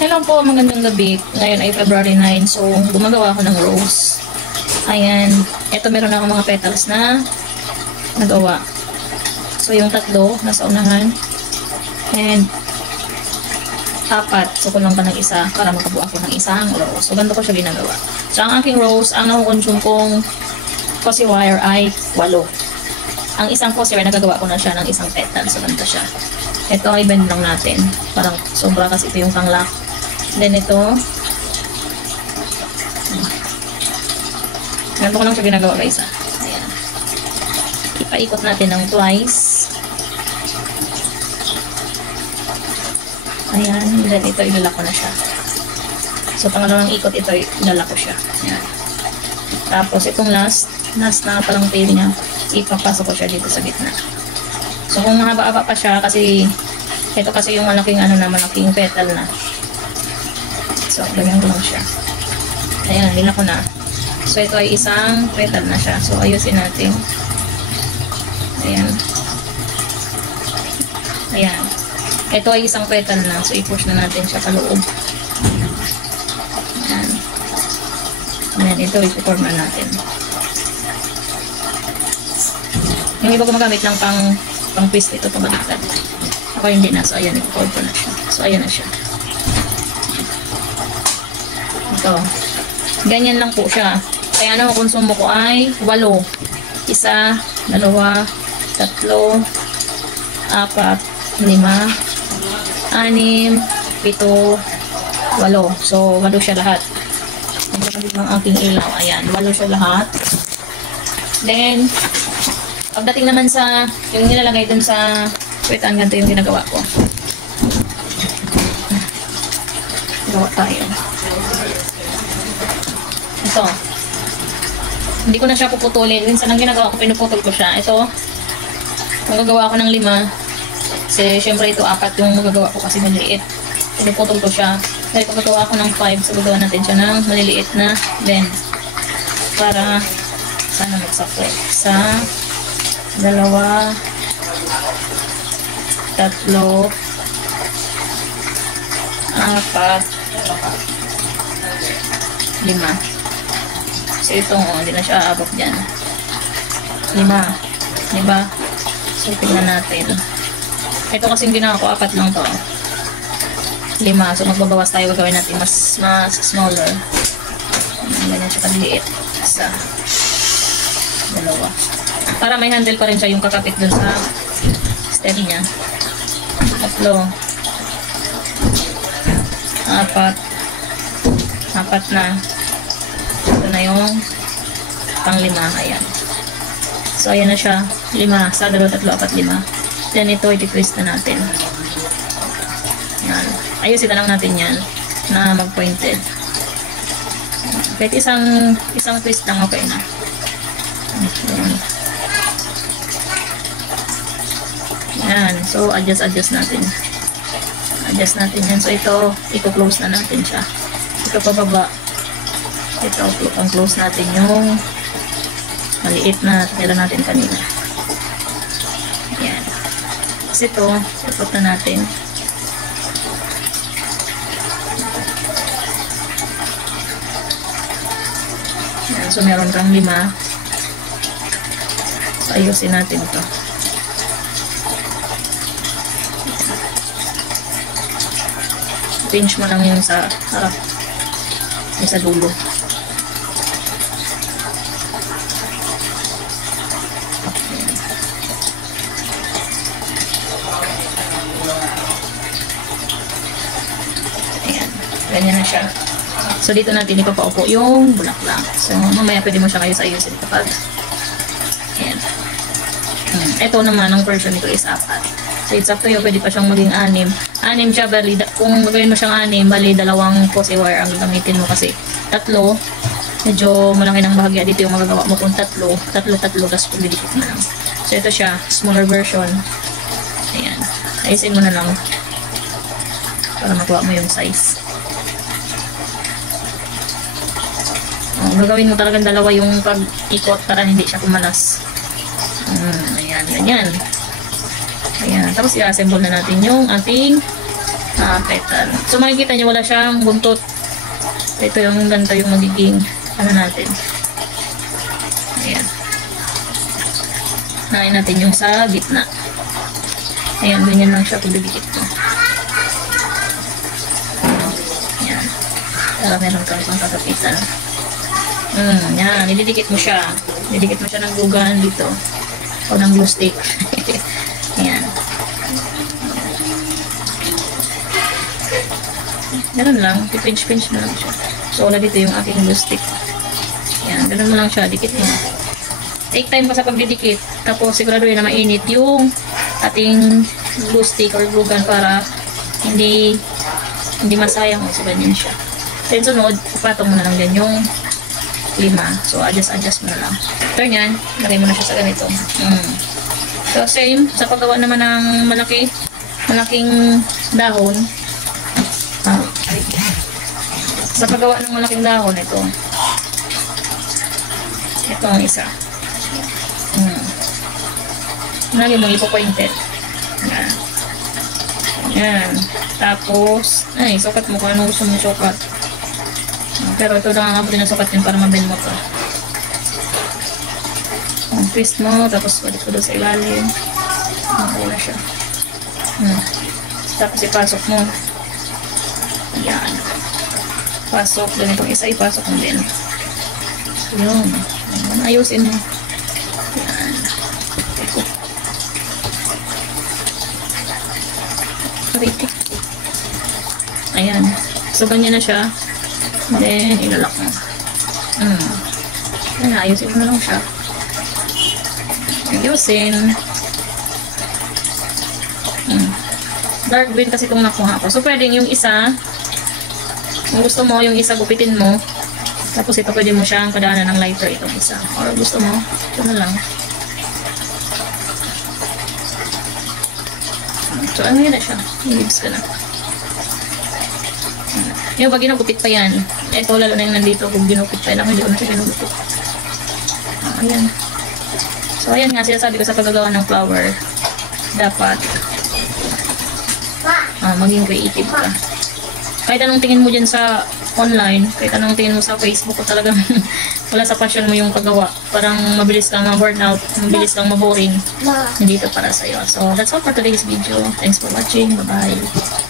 Hello po, magandang gabi. Ngayon ay February 9, so gumagawa ako ng rose. Ayan, ito meron ako mga petals na nagawa. So yung tatlo, nasa unahan. And 4, so kulang pa ng isa para makabuo ako ng isang rose. So ganito ko siya ginagawa. So ang aking rose, ang nakukonsume kong cozy wire ay 8. Ang isang cozy wire, nagagawa ko na siya ng isang petal. So ganito siya. Ito ay bend lang natin. Parang sobra kasi ito yung pang-lock. Then ito. Ganito ko lang siya ginagawa guys. Ayan. Ipaikot natin ng twice. Ayan. Then ito ilalak ko na siya. So pangalawang ikot ito ilalak ko siya. Ayan. Tapos itong last na parang tail niya, ipapasok ko siya dito sa gitna. So kung mahaba-haba pa siya kasi ito kasi yung malaking malaking petal na. So ganyan ko lang siya. Ayan, nila ko na. So ito ay isang petal na siya. So ayusin natin. Ayan. Ayan. Ito ay isang petal na. So i-push na natin siya sa loob. Ayan. Ayan, ito i-form na natin. Yung iba gumagamit lang pang twist ito pabaliktad. Ako hindi na. So ayan, i-form ko na siya. So ayan na siya. Ito. Ganyan lang po siya. Kaya ang konsumo ko ay 8. 1, 2, 3, 4, 5, 6, 7, 8. So 8 siya lahat. Ang kapatid ng aking ilaw. Ayan, 8 siya lahat. Then, pagdating naman sa yung nilalagay dun sa kwetaan, ganito yung ginagawa ko. Gawa tayo. Ito. Hindi ko na siya puputulin. Minsan ang ginagawa ko, pinuputol ko siya. Ito, kung gagawa ko ng 5, kasi syempre ito 4 yung magagawa ko kasi maliit. Pinuputol ko siya. Dahil pag gagawa ko ng 5, so gagawa natin siya ng maliliit na bend. Para sana magsakto. 1, 2, 3, 4, 5. So ito, hindi na siya aabot dyan. 5. Diba? So tingnan natin. Ito kasing ginawa ko, 4 lang to. 5. So magbabawas tayo, gagawin natin mas smaller. Ganyan siya kaliliit. 1, 2. Para may handle pa rin siya yung kakapit dun sa stem niya. 3, 4 na. Ito na yung pang 5. Ayan. So ayan na siya. 5. 1, 2, 3, 4, 5. Then ito i-twist na natin. Ayan. Ayusin na lang natin yan na mag-pointed. Kahit isang twist lang okay na. Ayan. So adjust natin. Adjust natin yan. So ito, i-close na natin siya. Ito pababa. Ito, ang close natin yung maliit na tira natin kanina. Ayan. Kasi ito, ipot na natin. Ayan. So meron kang 5. So ayusin natin ito. Pinch mo lang yung sa harap. Yung sa dulo. Ayan. Ganyan na siya. So dito natin ipapaupo yung bulaklak. So mamaya pwede mo siya kayo sa ayusin kapag. Ayan. Ito naman, ang version nito is 4. So it's up to you, pwede pa siyang maging 6. 6 siya, bali, kung gagawin mo siyang 6, bali 2 cozy wire ang gamitin mo kasi 3, medyo malaki ng bahagya dito yung magagawa mo kung 3, tapos pagdidikit na lang. So ito siya, smaller version. Ayan, ayusin mo na lang para makuha mo yung size. Gagawin mo talagang 2 yung pag-ikot para hindi siya kumalas. Ayan, ganyan. Ayan, tapos i-assemble na natin yung ating petal. So makikita nyo wala siyang buntot. Ito yung ganito yung magiging ano natin. Ayan. Nain natin yung sa gitna. Ayan, ganyan lang siya pagdidikit mo. Ayan. Para meron kang pangkakapitan. Yan, nididikit mo siya. Nididikit mo siya ng gugan dito. O ng glue stick. Ayan. Ganun lang. Pinch-pinch mo lang siya. So, wala dito yung aking glue stick. Ayan, ganun mo lang siya. Dikit mo. Take time pa sa pagdidikit. Tapos, siguraduhin na mainit yung ating glue stick or glue gun para hindi masayang. So, ganyan siya. Then, sunod, ipatong mo na lang din yung 5. So, adjust mo na lang. After nyan, lagay mo na siya sa ganito. So, same. Sa paggawa naman ng malaking dahon. Sa paggawa ng malaking dahon, ito ang isa. Lagi mo ipo-pointed. Yan. Yan. Tapos, sukat mo kung ano gusto mong sukat. Pero ito lang ang abot na sukat yun para mabend mo to. Ang twist mo, tapos balik ko doon sa ilalim. Okay na siya. Tapos ipasok mo. Yan. Pasok. Doon itong isa, ipasok mo din. Yun. Ayusin mo. Yan. Ayan. So, ganyan na siya. Then, ilalak mo. Ayan, ayusin mo na lang siya. Ayusin. Dark green kasi itong nakuha ko. So, pwedeng yung isa, kung gusto mo, yung isa gupitin mo. Tapos ito, pwede mo siyang kadaanan ng lighter itong isa. Or gusto mo, ito na lang. So, ano yun na siya? Leaves ka na. Yung pag ginugupit pa yan, ito lalo na yung nandito, kung ginugupit pa yan, hindi ko na siya ginugupit. Ayan. So, ayan nga, sinasabi ko sa paggagawa ng flower, dapat maging creative ka. Kahit anong tingin mo dyan sa online, kahit anong tingin mo sa Facebook, kung talagang wala sa passion mo yung paggawa, parang mabilis kang ma-burnout, mabilis kang ma-boring, hindi ito para sa'yo. So, that's all for today's video. Thanks for watching. Bye-bye.